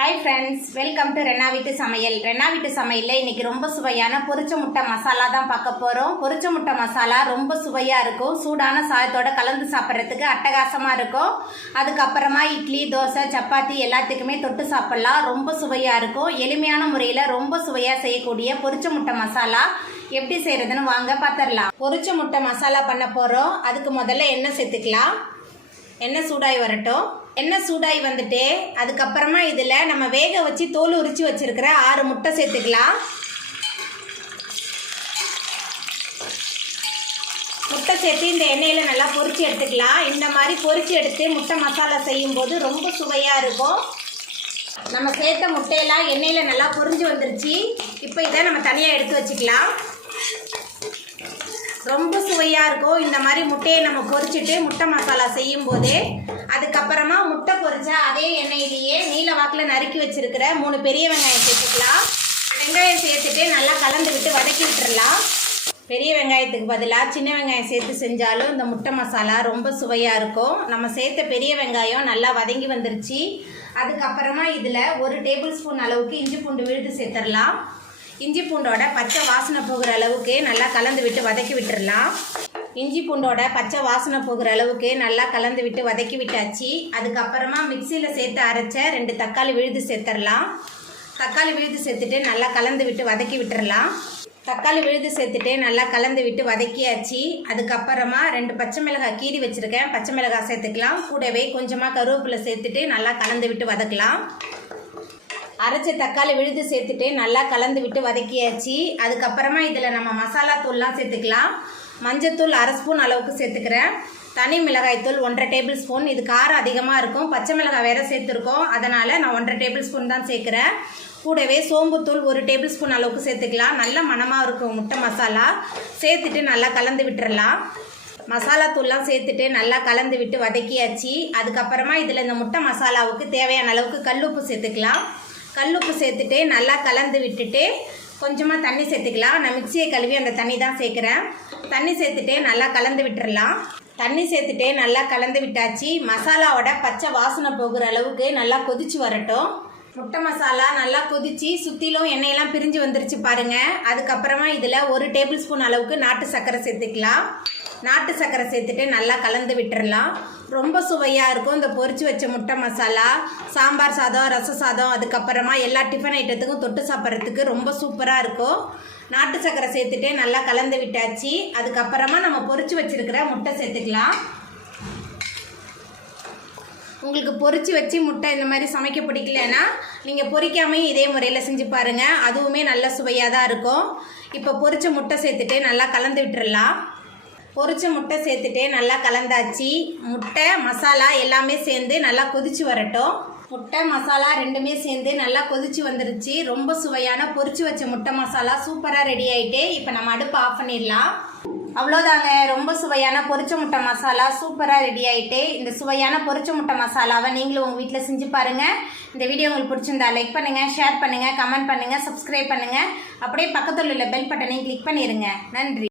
Hi friends, welcome to Rena வீட்டு சமையல். ரெனா வீட்டு சமையல்ல இன்னைக்கு ரொம்ப சுவையான பொரிச்ச முட்டை மசாலா தான் பார்க்க போறோம். பொரிச்ச முட்டை மசாலா ரொம்ப சுவையா இருக்கும். சூடான சாதத்தோட கலந்து சாப்பிட்றதுக்கு அட்டகாசமா இருக்கும். அதுக்கப்புறமா இட்லி, தோசை, சப்பாத்தி எல்லாத்துக்குமே தொட்டு சாப்பிடலாம். ரொம்ப சுவையா இருக்கும். எளிமையான முறையில ரொம்ப சுவையா செய்யக்கூடிய பொரிச்ச முட்டை மசாலா எப்படி செய்யறதுன்னு வாங்க பார்த்துடலாம். பொரிச்ச முட்டை மசாலா பண்ண போறோம். அதுக்கு முதல்ல எண்ணெய் சேர்த்துக்கலாம். எண்ணெய் சூடாகி வரட்டும். எண்ணெய் சூடாகி வந்துட்டு அதுக்கப்புறமா இதில் நம்ம வேக வச்சு தோல் உரித்து வச்சுருக்கிற 6 முட்டை சேர்த்துக்கலாம். முட்டை சேர்த்து இந்த எண்ணெயில் நல்லா பொரித்து எடுத்துக்கலாம். இந்த மாதிரி பொரித்து எடுத்து முட்டை மசாலா செய்யும்போது ரொம்ப சுவையாக இருக்கும். நம்ம சேர்த்த முட்டையெல்லாம் எண்ணெயில் நல்லா பொரிஞ்சு வந்துருச்சு. இப்போ இதை நம்ம தனியாக எடுத்து வச்சுக்கலாம். ரொம்ப சுவையாக இருக்கும். இந்த மாதிரி முட்டையை நம்ம பொரிச்சிட்டு முட்டை மசாலா செய்யும் போது அதுக்கப்புறமா முட்டை பொரிச்சா அதே எண்ணெயிலேயே நீல வாக்கில் நறுக்கி வச்சிருக்கிற 3 பெரிய வெங்காயம் சேர்த்துக்கலாம். வெங்காயம் சேர்த்துட்டு நல்லா கலந்து விட்டு வதக்கி விட்டுறலாம். பெரிய வெங்காயத்துக்கு பதிலாக சின்ன வெங்காயம் சேர்த்து செஞ்சாலும் இந்த முட்டை மசாலா ரொம்ப சுவையாக இருக்கும். நம்ம சேர்த்த பெரிய வெங்காயம் நல்லா வதங்கி வந்துருச்சு. அதுக்கப்புறமா இதில் 1 டேபிள் ஸ்பூன் அளவுக்கு இஞ்சி பூண்டு விழுது சேர்த்துடலாம். இஞ்சி பூண்டோட பச்சை வாசனை போகிற அளவுக்கு நல்லா கலந்து விட்டு வதக்கி விட்டுடலாம். இஞ்சி பூண்டோட பச்சை வாசனை போகிற அளவுக்கு நல்லா கலந்து விட்டு வதக்கி விட்டாச்சு. அதுக்கப்புறமா மிக்சியில் சேர்த்து அரைச்ச 2 தக்காளி விழுது சேர்த்துடலாம். தக்காளி விழுது சேர்த்துட்டு நல்லா கலந்து விட்டு வதக்கி விட்டுடலாம். தக்காளி விழுது சேர்த்துட்டு நல்லா கலந்து விட்டு வதக்கியாச்சு. அதுக்கப்புறமா 2 பச்சை மிளகாய் கீறி வச்சுருக்கேன். பச்சை மிளகாய் சேர்த்துக்கலாம். கூடவே கொஞ்சமாக கருவேப்பிலை சேர்த்துட்டு நல்லா கலந்து விட்டு வதக்கலாம். அரைச்ச தக்காளி விழுது சேர்த்துட்டு நல்லா கலந்து விட்டு வதக்கியாச்சு. அதுக்கப்புறமா இதில் நம்ம மசாலா தூள்லாம் சேர்த்துக்கலாம். மஞ்சத்தூள் 1/2 ஸ்பூன் அளவுக்கு சேர்த்துக்கிறேன். தனி மிளகாய் தூள் 1/2 டேபிள் ஸ்பூன். இது காரம் அதிகமாக இருக்கும். பச்சை மிளகாய் வேறு சேர்த்துருக்கோம். அதனால் நான் 1/2 டேபிள் ஸ்பூன் தான் சேர்க்குறேன். கூடவே சோம்புத்தூள் 1 டேபிள் ஸ்பூன் அளவுக்கு சேர்த்துக்கலாம். நல்ல மணமாக இருக்கும் முட்டை மசாலா. சேர்த்துட்டு நல்லா கலந்து விட்டுறலாம். மசாலா தூள்லாம் சேர்த்துட்டு நல்லா கலந்து விட்டு வதக்கியாச்சு. அதுக்கப்புறமா இதில் இந்த முட்டை மசாலாவுக்கு தேவையான அளவுக்கு கல்லுப்பு சேர்த்துக்கலாம். கல்லுப்பு சேர்த்துட்டு நல்லா கலந்து விட்டுட்டு கொஞ்சமாக தண்ணி சேர்த்துக்கலாம். நான் மிக்சியை கழுவி அந்த தண்ணி தான் சேர்க்குறேன். தண்ணி சேர்த்துட்டு நல்லா கலந்து விட்டுறலாம். தண்ணி சேர்த்துட்டு நல்லா கலந்து விட்டாச்சு. மசாலாவோட பச்சை வாசனை போகிற அளவுக்கு நல்லா கொதிச்சு வரட்டும். முட்டை மசாலா நல்லா கொதிச்சு சுற்றிலும் எண்ணெயெல்லாம் பிரிஞ்சு வந்துருச்சு பாருங்கள். அதுக்கப்புறமா இதில் 1 டேபிள் ஸ்பூன் அளவுக்கு நாட்டு சர்க்கரை சேர்த்துக்கலாம். நாட்டு சர்க்கரை சேர்த்துட்டு நல்லா கலந்து விட்டுறலாம். ரொம்ப சுவையாக இருக்கும் இந்த பொரிச்சு வச்ச முட்டை மசாலா. சாம்பார் சாதம், ரச சாதம், அதுக்கப்புறமா எல்லா டிஃபன் ஐட்டத்துக்கும் தொட்டு சாப்பிட்றதுக்கு ரொம்ப சூப்பராக இருக்கும். நாட்டு சர்க்கரை சேர்த்துட்டு நல்லா கலந்து விட்டாச்சு. அதுக்கப்புறமா நம்ம பொரிச்சு வச்சுருக்கிற முட்டை சேர்த்துக்கலாம். உங்களுக்கு பொரிச்சு வச்சு முட்டை இந்த மாதிரி சமைக்க பிடிக்கலன்னா நீங்கள் பொரிக்காமையும் இதே முறையில் செஞ்சு பாருங்கள். அதுவுமே நல்ல சுவையாக தான் இருக்கும். இப்போ பொரிச்ச முட்டை சேர்த்துட்டு நல்லா கலந்து விட்டுறலாம். பொரிச்ச முட்டை சேர்த்துட்டு நல்லா கலந்தாச்சு. முட்டை மசாலா எல்லாமே சேர்ந்து நல்லா கொதிச்சு வரட்டும். முட்டை மசாலா ரெண்டுமே சேர்ந்து நல்லா கொதிச்சு வந்துருச்சு. ரொம்ப சுவையான பொரிச்சு வச்ச முட்டை மசாலா சூப்பராக ரெடி ஆகிட்டு இப்போ நம்ம அடுப்பை ஆஃப் பண்ணிடலாம். அவ்வளோதாங்க, ரொம்ப சுவையான பொரிச்ச முட்டை மசாலா சூப்பராக ரெடி ஆகிட்டு. இந்த சுவையான பொரிச்ச முட்டை மசாலாவை நீங்களும் உங்கள் வீட்டில் செஞ்சு பாருங்கள். இந்த வீடியோ உங்களுக்கு பிடிச்சிருந்தா லைக் பண்ணுங்கள், ஷேர் பண்ணுங்கள், கமெண்ட் பண்ணுங்கள், சப்ஸ்கிரைப் பண்ணுங்கள். அப்படியே பக்கத்தில் உள்ள பெல் பட்டனையும் கிளிக் பண்ணிடுங்க. நன்றி.